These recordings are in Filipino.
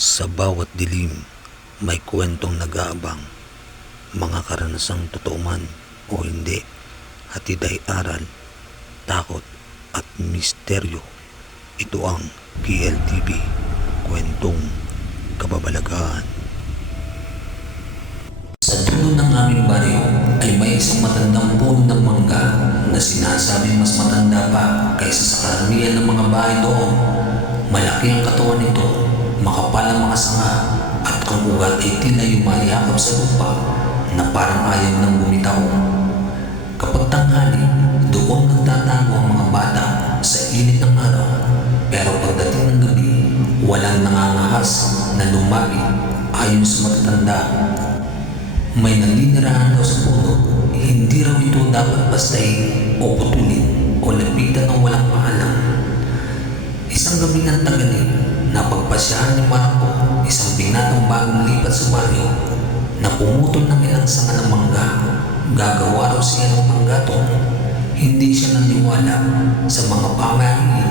Sa bawat dilim, may kwentong nag-aabang. Mga karanasang totoo man o hindi, hatid ay aral, takot at misteryo. Ito ang PLTV, Kwentong Kababalaghan. Sa dulo ng aming baryo ay may isang matandang puno ng mangga na sinasabing mas matanda pa kaysa sa karamihan ng mga bahay doon. Malaki ang katawan nito, makapal ang mga sanga at ang ugat ay tila yumayakap sa lupa na parang ayaw nang bumitaw. Kapag tanghali, doon nagtatago ang mga bata sa init ng araw. Pero pagdating ng gabi, walang nangangahas na lumapit ayon sa matatanda. May naninirahan daw sa puno, hindi raw ito dapat bastahin o putulin o lapitan ng walang paalam. Isang gabi ng tagalig, napagpasyahan ni Marco, isang binatang bagong lipat sa baryo, na pumutol ng ilang sanga ng mangga. Gagawa raw siya ng panggatong. Hindi siya naniwala sa mga pamahiin.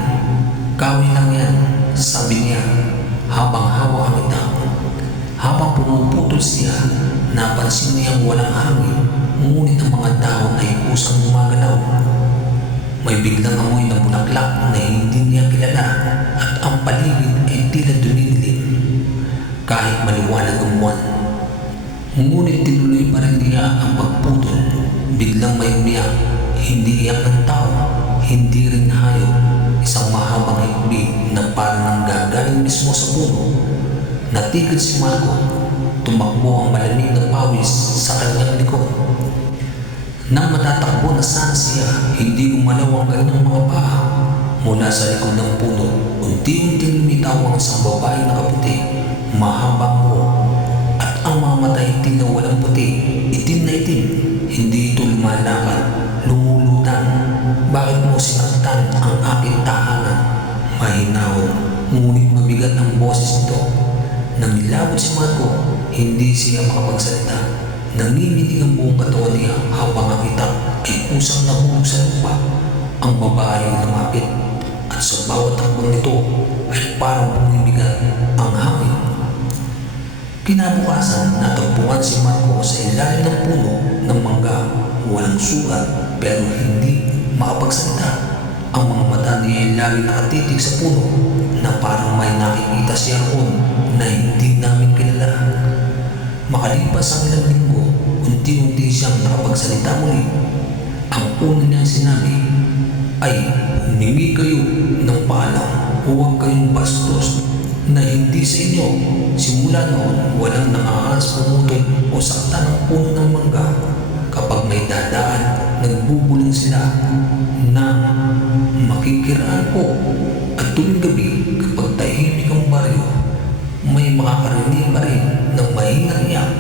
Kawin lang yan, sabi niya, habang hawak ang itak. Habang pumuputol siya, napansin niyang walang hangin, ngunit ang mga dahon ay kusang gumagalaw. May biglang amoy na bulaklak na hindi niya kilala at ang paligid ay tila dumidilim kahit maliwanag ang buwan. Ngunit tinuloy pa rin niya ang pagputol. Biglang may umiyak, hindi iyak ng tao, hindi rin hayop, isang mahabang hikbi na parang nanggagaling mismo sa puno. Natigil si Marco, tumakbo ang malamig na pawis sa kanyang likod. Nang matatakbo na sana siya, hindi gumalaw ang kanyang mga paa. Mula sa likod ng puno, unti-unting lumitaw ang isang babae na kaputi, mahabang buhok, at ang mga mata ay tila walang puti, itim na itim. Hindi ito lumalakad, lumulutang. Bakit mo sinaktan ang aking tahanan? Mahinahon, ngunit mabigat ang boses nito. Nang nilabot si Marco, hindi siya makapagsalita. Nanginginig ang buong katawan niya habang ang itak ay kusang nahulog sa lupa. Ang babae ay lumapit at sa bawat takbang nito ay parang bumibigat ang hangin. Kinabukasan, natagpuan si Marco sa ilalim ng puno ng mangga. Walang sugat pero hindi makapagsalita. Ang mga mata niya ay lagi nakatitig sa puno na parang may nakikita siya roon na hindi namin kilala. Makalipas ang ilang linggo, unti-unti siyang nakapagsalita muli. Ang una niyang sinabi ay, humingi kayo ng paalam, huwag kayong bastos na hindi sa inyo. Simula noon, walang nangahas pumutol o sakta ng puno ng mangga. Kapag may dadaan, nagbubuling sila na makikiraan po. At tuwing gabi, kapag tahimik ang baryo, may makakarinig pa rin ng mahinang iyak.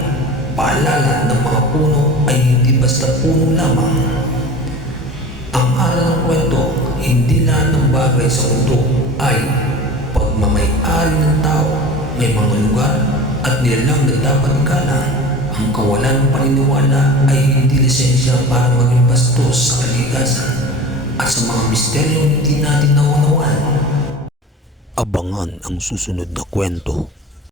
Paalala ng mga puno ay hindi basta puno lamang. Ang aral ng kwento, hindi lahat ng bagay sa mundo ay pagmamay-ari ng tao. May mga lugar at nilalang na dapat igalang. Ang kawalan ng paniniwala ay hindi lisensya para maging bastos sa kalikasan at sa mga misteryong hindi natin naunawaan. Abangan ang susunod na kwento.